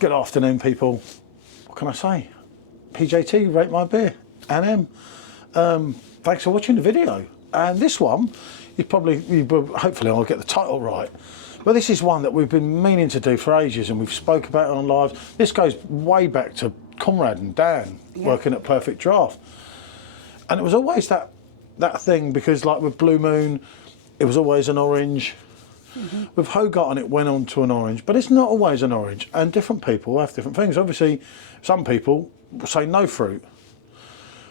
Good afternoon, people. What can I say? PJT, rate my beer, and thanks for watching the video. And this one, hopefully I'll get the title right. But this is one that we've been meaning to do for ages, and we've spoke about it on live. This goes way back to Conrad and Dan working at Perfectdraft, and it was always that thing, because like with Blue Moon, it was always an orange. With Hoegaarden it went on to an orange, but it's not always an orange, and different people have different things. Obviously some people say no fruit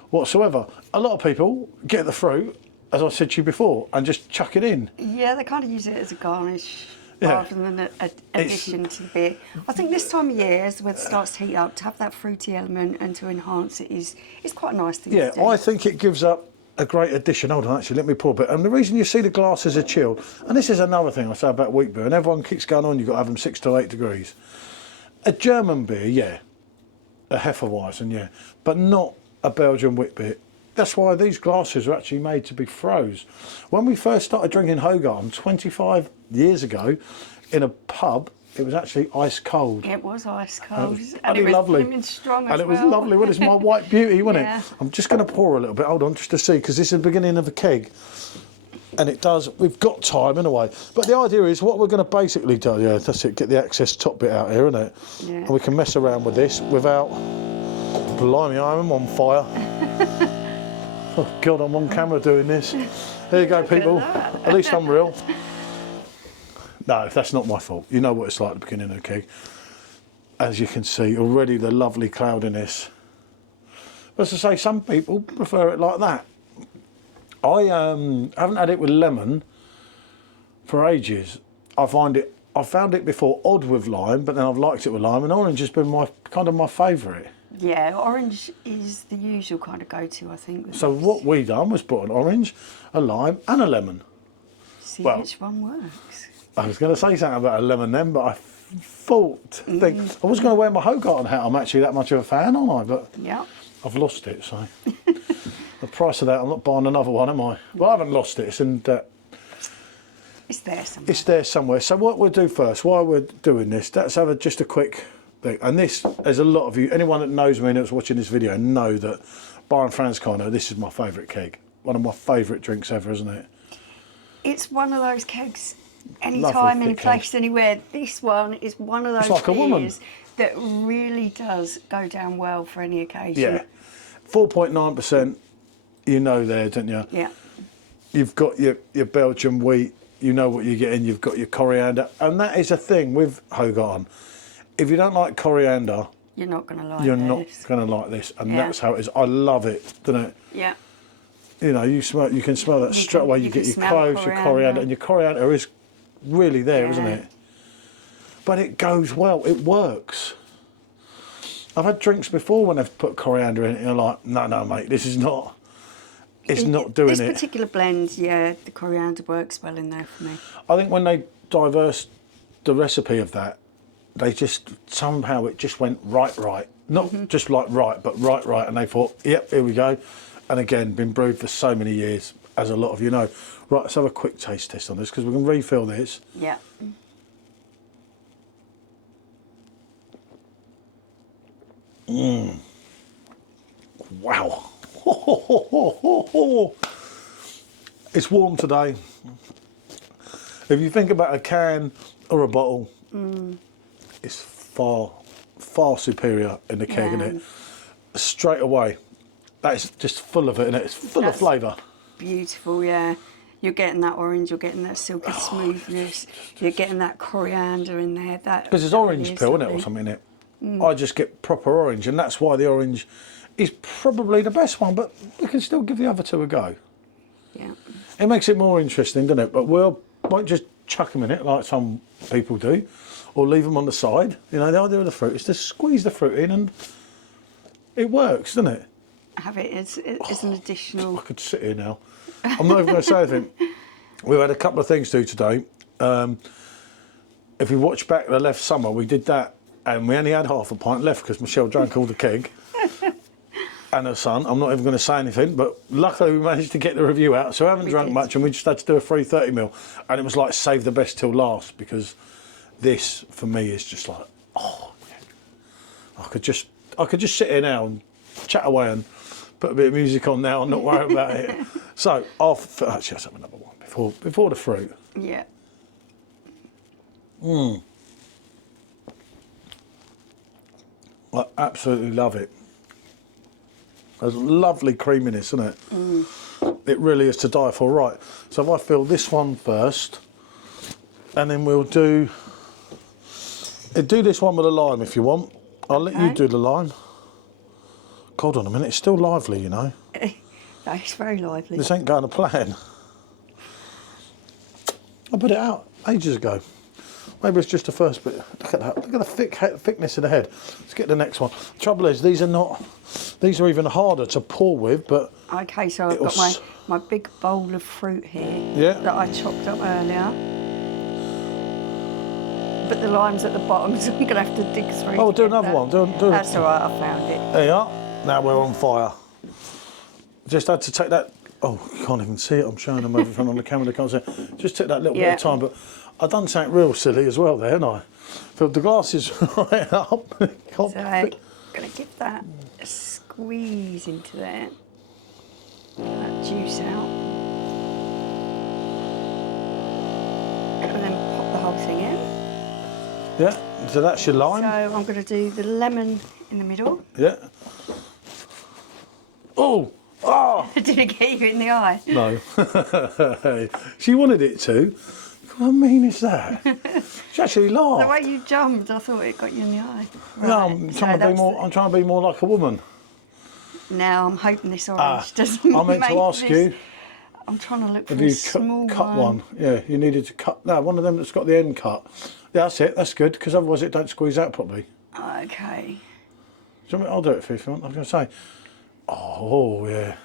whatsoever. A lot of people get the fruit, as I said to you before, and just chuck it in. Yeah, they kind of use it as a garnish rather than an addition to the beer. I think this time of year, as the weather starts to heat up, to have that fruity element and to enhance it is quite a nice thing to do. I think it gives up a great addition. Hold on, actually, let me pour a bit. And the reason you see the glasses are chilled, and this is another thing I say about wheat beer, and everyone keeps going on, you've got to have them 6 to 8 degrees. A German beer, yeah, a Hefeweizen, yeah, but not a Belgian wheat beer. That's why these glasses are actually made to be froze. When we first started drinking Hoegaarden 25 years ago in a pub, it was actually ice cold. It was ice cold. And it was lovely. Strong and it was lovely. Well, it's my white beauty, wasn't it? I'm just going to pour a little bit. Hold on, just to see, because this is the beginning of a keg. And it does, we've got time in a way. But the idea is what we're going to basically do, yeah, that's it, get the excess top bit out here, isn't it? Yeah. And we can mess around with this without, blimey, I'm on fire. Oh God, I'm on camera doing this. There you go, people. At least I'm real. No, that's not my fault. You know what it's like at the beginning of the keg. As you can see, already the lovely cloudiness. But as I say, some people prefer it like that. I haven't had it with lemon for ages. I found it before odd with lime, but then I've liked it with lime, and orange has been my favourite. Yeah, orange is the usual kind of go-to, I think. So what we done was put an orange, a lime, and a lemon. See which one works. I was going to say something about a lemon then, but I thought, I was going to wear my Hoegaarden hat. I'm actually that much of a fan, aren't I? But yeah, I've lost it, so the price of that, I'm not buying another one, am I? Well, I haven't lost it. It's there somewhere. It's there somewhere. So what we'll do first, while we're doing this, let's have just a quick thing. And this, there's a lot of you, anyone that knows me and that's watching this video, know that Bar and Franciscano, this is my favourite keg. One of my favourite drinks ever, isn't it? It's one of those kegs. Anytime, any place, anywhere. This one is one of those beers that really does go down well for any occasion. Yeah, 4.9%. You know there, don't you? Yeah. You've got your Belgian wheat. You know what you're getting. You've got your coriander, and that is a thing with Hoegaarden. If you don't like coriander, you're not going to like. You're not going to like this, and that's how it is. I love it, don't it? Yeah. You know, you can smell that straight away. You get your cloves, your coriander, and your coriander is really there, isn't it? But it goes well, it works. I've had drinks before when they've put coriander in it and you're like, no mate, this is not, it's not doing it. This particular blend, yeah, the coriander works well in there for me. I think when they diverse the recipe of that, they just, somehow it just went right. Not just like right, but right, and they thought, yep, here we go. And again, been brewed for so many years, as a lot of you know. Right, let's have a quick taste test on this, because we can refill this. Yeah. Wow. It's warm today. If you think about a can or a bottle, it's far superior in the keg, isn't it? Straight away. That's just full of it, and it's full of flavour. Beautiful, yeah. You're getting that orange, you're getting that silky smoothness, you're getting that coriander in there. Because it's orange peel, isn't it, or something in it? I just get proper orange, and that's why the orange is probably the best one, but we can still give the other two a go. Yeah. It makes it more interesting, doesn't it? But we won't just chuck them in it like some people do, or leave them on the side. You know, the idea of the fruit is to squeeze the fruit in, and it works, doesn't it? Have it as an additional. I could sit here now. I'm not even going to say anything. We've had a couple of things to do today. If you watch back the left summer, we did that, and we only had half a pint left because Michelle drank all the keg. And her son. I'm not even going to say anything, but luckily we managed to get the review out, so I haven't drunk much, and we just had to do a 330ml, and it was like save the best till last, because this for me is just like, oh, could just sit here now and chat away and put a bit of music on now and not worry about it. So actually let's have another one before the fruit. Yeah. I absolutely love it. There's lovely creaminess, isn't it? It really is to die for. Right, so if I fill this one first, and then we'll do this one with a lime if you want. I'll let you do the lime. Hold on a minute, it's still lively, you know. That's very lively. This ain't going to plan. I put it out ages ago. Maybe it's just the first bit. Look at that. Look at the thickness of the head. Let's get the next one. Trouble is, these are even harder to pour with, but... Okay, so I've got my big bowl of fruit here that I chopped up earlier. But the lime's at the bottom, so I'm going to have to dig through. Oh, do another one. That's all right, I found it. There you are. Now we're on fire. Just had to take that... Oh, you can't even see it. I'm showing them everything on the camera. They can't see it. Just took that little bit of time, but I've done something real silly as well there, haven't I? Filled the glasses right up. So I'm going to give that a squeeze into there. That juice out. And then pop the whole thing in. Yeah, so that's your lime. So I'm going to do the lemon in the middle. Yeah. Oh! Oh! Did it get you in the eye? No. She wanted it to. How mean is that? She actually laughed. The way you jumped, I thought it got you in the eye. Right. No, I'm trying to be more like a woman. Now I'm hoping this orange doesn't. I meant to ask you. I'm trying to look for Have a you small cut one? Yeah, you needed to cut. No, one of them that's got the end cut. Yeah, that's it. That's good because otherwise it don't squeeze out properly. Okay. I'll do it for you if you want. I was going to say. Oh yeah.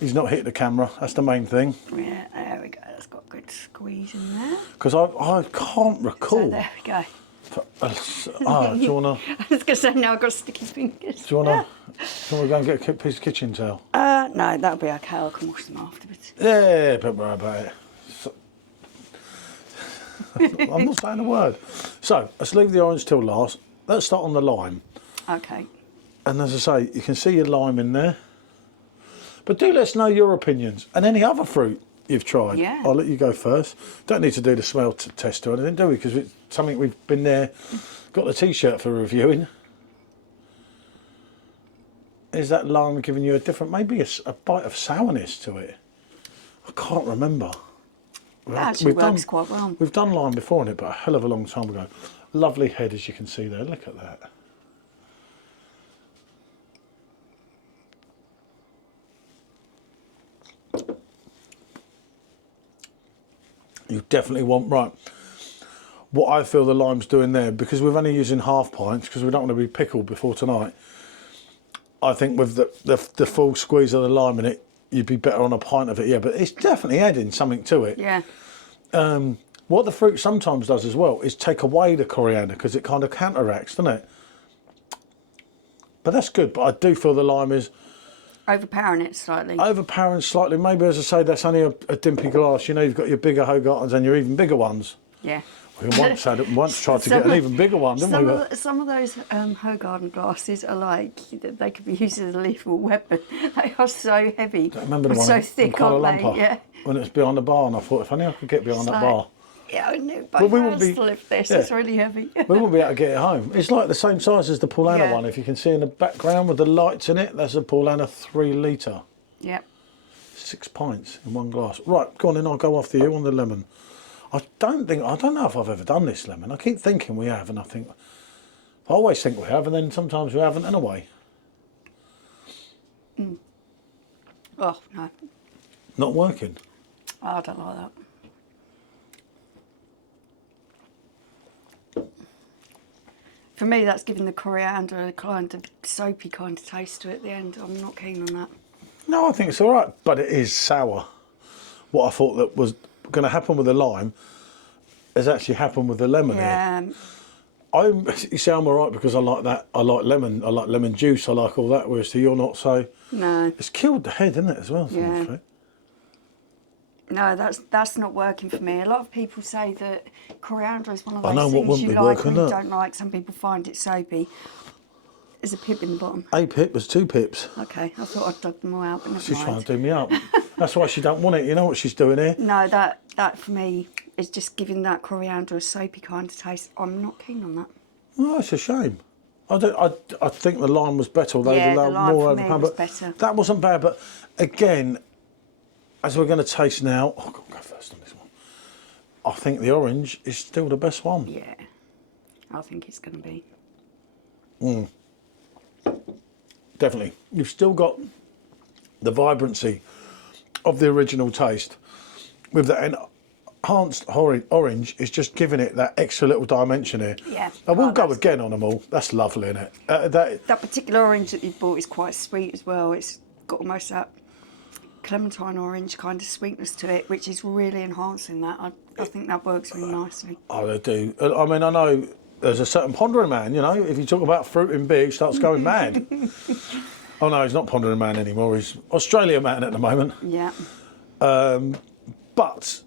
He's not hit the camera. That's the main thing. Yeah, there we go. That's got a good squeeze in there. Because I can't recall. So there we go. Do you wanna? I was going to say now I've got sticky fingers. Do you wanna go and get a piece of kitchen towel? No, that'll be okay. I can wash them afterwards. Yeah, don't worry about it. I'm not saying a word. So let's leave the orange till last. Let's start on the lime. Okay. And as I say, you can see your lime in there. But do let us know your opinions and any other fruit you've tried. Yeah. I'll let you go first. Don't need to do the smell test or anything, do we? Because it's something we've been there, got the T-shirt for reviewing. Is that lime giving you a different, maybe a bite of sourness to it? I can't remember. That actually works quite well. We've done lime before in it, but a hell of a long time ago. Lovely head, as you can see there. Look at that. You definitely want, right, what I feel the lime's doing there, because we're only using half pints, because we don't want to be pickled before tonight, I think with the full squeeze of the lime in it, you'd be better on a pint of it, yeah, but it's definitely adding something to it. Yeah. What the fruit sometimes does as well is take away the coriander, because it kind of counteracts, doesn't it? But that's good, but I do feel the lime is... Overpowering it slightly. Overpowering slightly. Maybe, as I say, that's only a dimpy glass. You know, you've got your bigger Hoegaardens and your even bigger ones. Yeah. We once tried to get an even bigger one, didn't we? Some of those Hoegaarden glasses are like, they could be used as a lethal weapon. They are so heavy. I remember the one so thick, aren't they? Yeah. When it was behind the bar, and I thought, if only I could get behind that bar. Yeah, I knew, but we wouldn't be, to lift this. Yeah. It's really heavy. We wouldn't be able to get it home. It's like the same size as the Paulana one. If you can see in the background with the lights in it, that's a Paulana 3 litre. Yep. 6 pints in one glass. Right, go on then, I'll go after you on the lemon. I don't know if I've ever done this lemon. I keep thinking we have, and I always think we have, and then sometimes we haven't in a way. Oh, no. Not working? Oh, I don't like that. For me, that's giving the coriander a kind of soapy kind of taste to it at the end. I'm not keen on that. No, I think it's all right, but it is sour. What I thought that was going to happen with the lime has actually happened with the lemon here. You see, I'm all right because I like that. I like lemon juice, I like all that, whereas you're not, so... No. It's killed the head, isn't it, as well? Yeah. No, that's not working for me. A lot of people say that coriander is one of those things you like and you don't like. Some people find it soapy. There's a pip in the bottom. A pip was 2 pips. Okay, I thought I'd dug them all out, but never She's mind. trying to do me up. That's why she don't want it. You know what she's doing here? No, that for me is just giving that coriander a soapy kind of taste. I'm not keen on that. Oh, it's a shame. I think the lime was better, although Yeah, the the lime more for me overpowered. was But better. that wasn't bad. But again, as we're going to taste now, I've got to go first on this one. I think the orange is still the best one. Yeah, I think it's going to be. Definitely. You've still got the vibrancy of the original taste with the enhanced orange is just giving it that extra little dimension here. Yeah. I will go again on them all. That's lovely, isn't it? That particular orange that you bought is quite sweet as well. It's got almost that clementine orange kind of sweetness to it, which is really enhancing that. I think that works really nicely. Oh, they do. I mean, I know there's a certain pondering man, you know, if you talk about fruit in beer, he starts going mad. Oh no, he's not pondering man anymore. He's Australia man at the moment. Yeah. But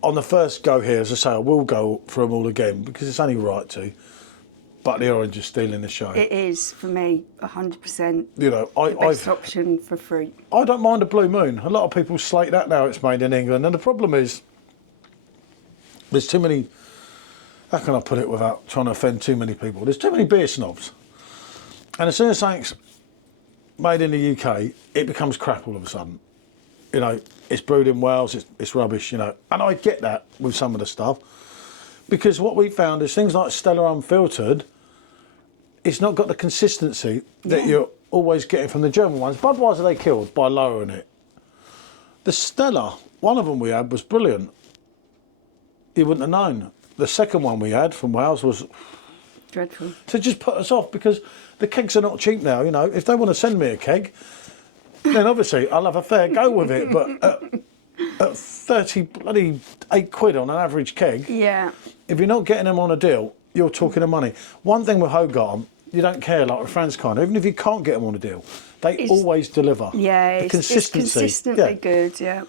on the first go here, as I say, I will go through them all again because it's only right to. But the orange is stealing the show. It is, for me, 100% You know, the best option for fruit. I don't mind a Blue Moon. A lot of people slate that now it's made in England. And the problem is, there's too many, how can I put it without trying to offend too many people? There's too many beer snobs. And as soon as something's made in the UK, it becomes crap all of a sudden. You know, it's brewed in Wales, it's rubbish, you know. And I get that with some of the stuff. Because what we found is things like Stella Unfiltered, it's not got the consistency that you're always getting from the German ones. Budweiser, they killed by lowering it. The Stella, one of them we had was brilliant. You wouldn't have known. The second one we had from Wales was Dreadful. to just put us off because the kegs are not cheap now. You know, if they want to send me a keg, then obviously I'll have a fair go with it. But at 38 quid on an average keg, Yeah. if you're not getting them on a deal, you're talking of money. One thing with Hoegaarden, you don't care, like with Franz kind, even if you can't get them on a deal, they always deliver. Yeah, the it's consistency. consistently good, yeah.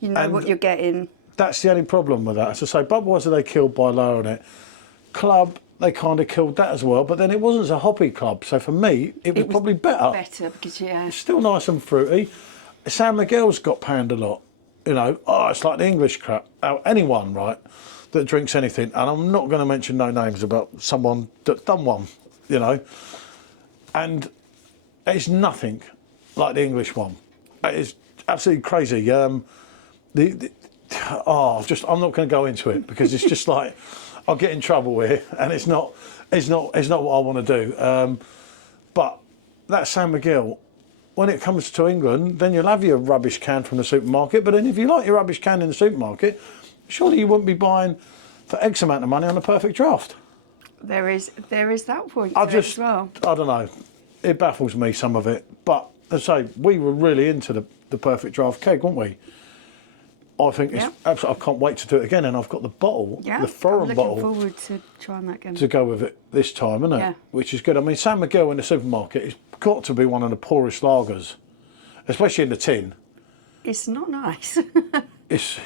You know what you're getting. That's the only problem with that. As I say, Budweiser, they killed by lowering it. Club, they kind of killed that as well, but then it wasn't a hoppy club. So for me, it was probably better. Better, because, yeah. Still nice and fruity. San Miguel's got panned a lot. You know, it's like the English crap. Now, anyone, right, that drinks anything, and I'm not going to mention no names about someone that done one, you know, and it's nothing like the English one. It is absolutely crazy. I'm not going to go into it because it's just like I'll get in trouble here, and it's not what I want to do. But that San Miguel, when it comes to England, then you'll have your rubbish can from the supermarket. But then if you like your rubbish can in the supermarket, surely you wouldn't be buying for X amount of money on a perfect draft. There is that point as well. I don't know. It baffles me, some of it. But as I say, we were really into the perfect draft keg, weren't we? I think it's absolutely, I can't wait to do it again. And I've got the bottle, the foreign bottle. I'm looking forward to trying that again. To go with it this time, isn't it? Yeah. Which is good. I mean, San Miguel in the supermarket has got to be one of the poorest lagers, especially in the tin. It's not nice. It's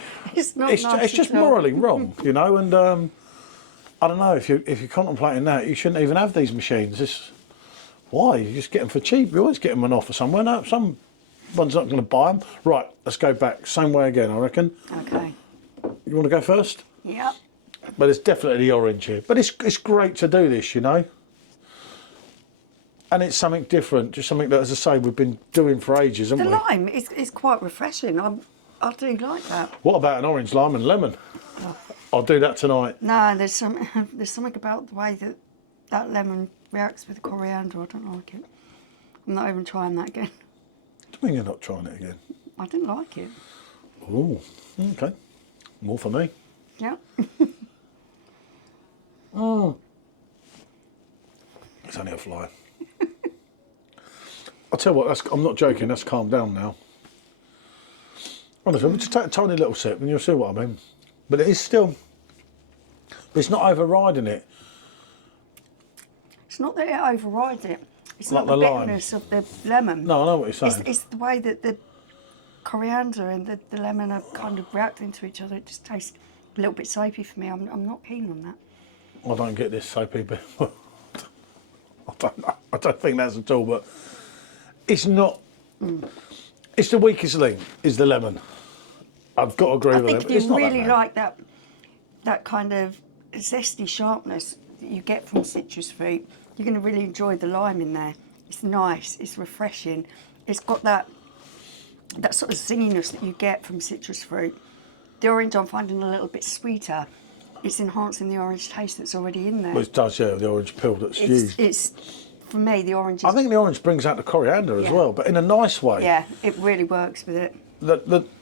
not nice. It's just morally wrong, you know. And I don't know if you're contemplating that, you shouldn't even have these machines. Why? You just get them for cheap. You always get them an offer somewhere. No, someone's not going to buy them. Right, let's go back. Same way again, I reckon. Okay. You want to go first? Yeah. But it's definitely the orange here. But it's great to do this, you know. And it's something different, just something that, as I say, we've been doing for ages, haven't The we? lime is quite refreshing. I do like that. What about an orange, lime and lemon? I'll do that tonight. No, there's something about the way that lemon reacts with the coriander. I don't like it. I'm not even trying that again. What do you mean you're not trying it again? I didn't like it. Oh, okay. More for me. Yeah. It's only a fly. I'll tell you what, I'm not joking, that's calmed down now. Honestly, just take a tiny little sip and you'll see what I mean. But it is still, it's not overriding it. It's not that it overrides it. It's Like not the the lime. bitterness of the lemon. No, I know what you're saying. It's the way that the coriander and the lemon are kind of reacting to each other. It just tastes a little bit soapy for me. I'm not keen on that. I don't get this soapy bit. I don't know. I don't think that's at all, but it's not. It's the weakest link, is the lemon. I've got to agree with it. I think if you really like that kind of zesty sharpness that you get from citrus fruit, you're going to really enjoy the lime in there. It's nice, it's refreshing. It's got that sort of zinginess that you get from citrus fruit. The orange I'm finding a little bit sweeter. It's enhancing the orange taste that's already in there. Well, it does, yeah, the orange peel that's used. It's, for me, the orange is... I think the orange brings out the coriander as well, but in a nice way. Yeah, it really works with it.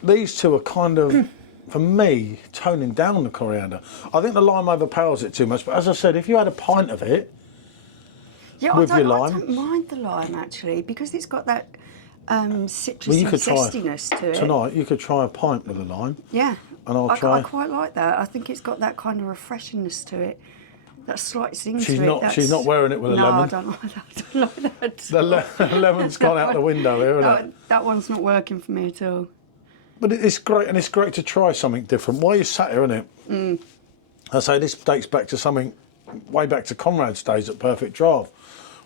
These two are kind of, for me, toning down the coriander. I think the lime overpowers it too much, but as I said, if you had a pint of it with your lime... I don't mind the lime, actually, because it's got that citrus and zestiness to it. Tonight, you could try a pint with a lime. Yeah. And I quite like that. I think it's got that kind of refreshingness to it. That slight zing to it. She's not wearing it with a lemon. No, I don't like that. The lemon's gone out the window here, isn't it? That one's not working for me at all. But it's great, and it's great to try something different. While you're sat here, isn't it? I say this dates back to something, way back to Conrad's days at Perfectdraft,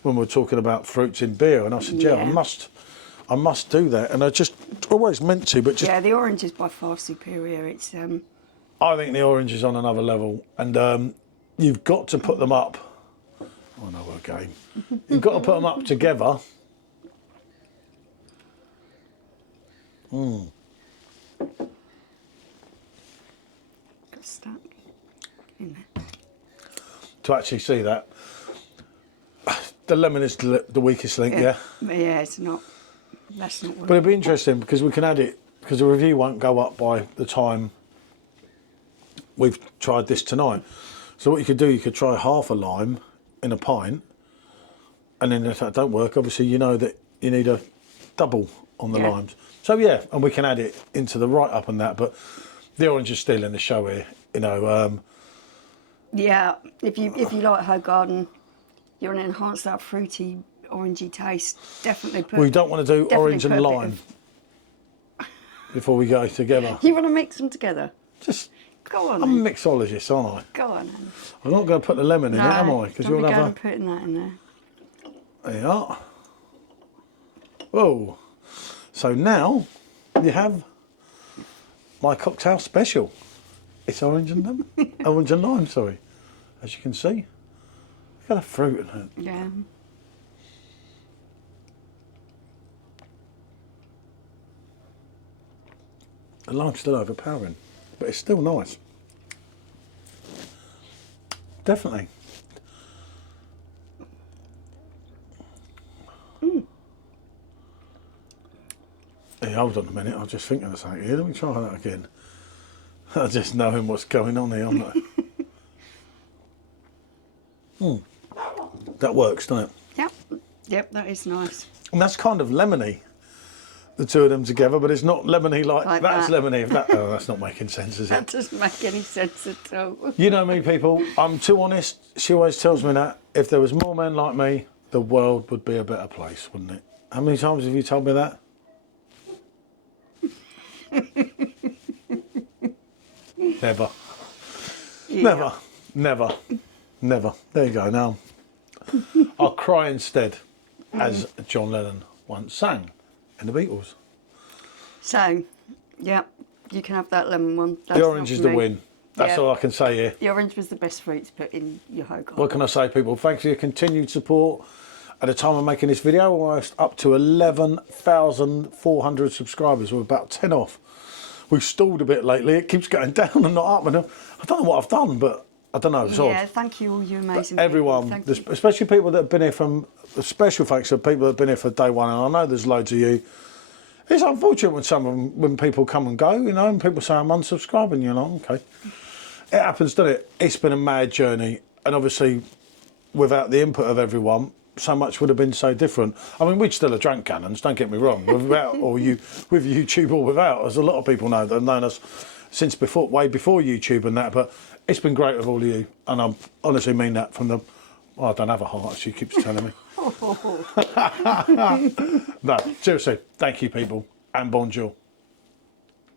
when we were talking about fruits in beer, and I said, yeah, I must do that, and I just always meant to, but just... Yeah, the orange is by far superior. It's I think the orange is on another level, and you've got to put them up. Oh no, we're game. You've got to put them up together. Got stuck in there. To actually see that. The lemon is the weakest link, yeah? Yeah, it's not... That's not But it'd be interesting because we can add it, because the review won't go up by the time we've tried this tonight. So what you could do, you could try half a lime in a pint, and then if that don't work, obviously you know that you need a double on the limes. So yeah, and we can add it into the write-up and that, but the orange is still in the show here, you know. Yeah, if you like Hoegaarden, you want to enhance that fruity, orangey taste, definitely put... We don't want to do orange and lime before we go together. You want to mix them together? Just... Go on. I'm a mixologist, aren't I? Go on. Then. I'm not going to put the lemon in it, am I? Because you'll have putting that in there. There you are. Whoa. So now you have my cocktail special. It's orange and lemon. Orange and lime, sorry. As you can see. Look at the fruit in it. Yeah. The lime's still overpowering, but it's still nice. Definitely. Hey, hold on a minute, I'll just think of something here. Let me try that again. I'm just knowing what's going on here, aren't I? That works, doesn't it? Yep, that is nice. And that's kind of lemony, the two of them together, but it's not lemony like that's that. Lemony. If that, oh, that's not making sense, is it? That doesn't make any sense at all. You know me, people. I'm too honest. She always tells me that if there was more men like me, the world would be a better place, wouldn't it? How many times have you told me that? Never. Yeah. Never. Never. Never. There you go. Now, I'll cry instead, as John Lennon once sang in the Beatles. So, yeah, you can have that lemon one. That's the orange is the win. That's all I can say here. The orange was the best fruit to put in your Hoegaarden. What can I say, people? Thanks for your continued support. At the time of making this video, we're almost up to 11,400 subscribers. We're about 10 off. We've stalled a bit lately. It keeps going down and not up. And I don't know what I've done, but I don't know. It's odd. Thank you, all you amazing everyone, especially people that have been here from, special thanks to people that have been here for day one. And I know there's loads of you. It's unfortunate when people come and go, you know, and people say I'm unsubscribing. You're like, okay. It happens, doesn't it? It's been a mad journey. And obviously, without the input of everyone, so much would have been so different. I mean, we'd still have drank cannons, don't get me wrong, without with YouTube or without, as a lot of people know that have known us since before, way before YouTube and that, but it's been great with all of you, and I honestly mean that from the, I don't have a heart, she keeps telling me. No, seriously, thank you people, and bonjour.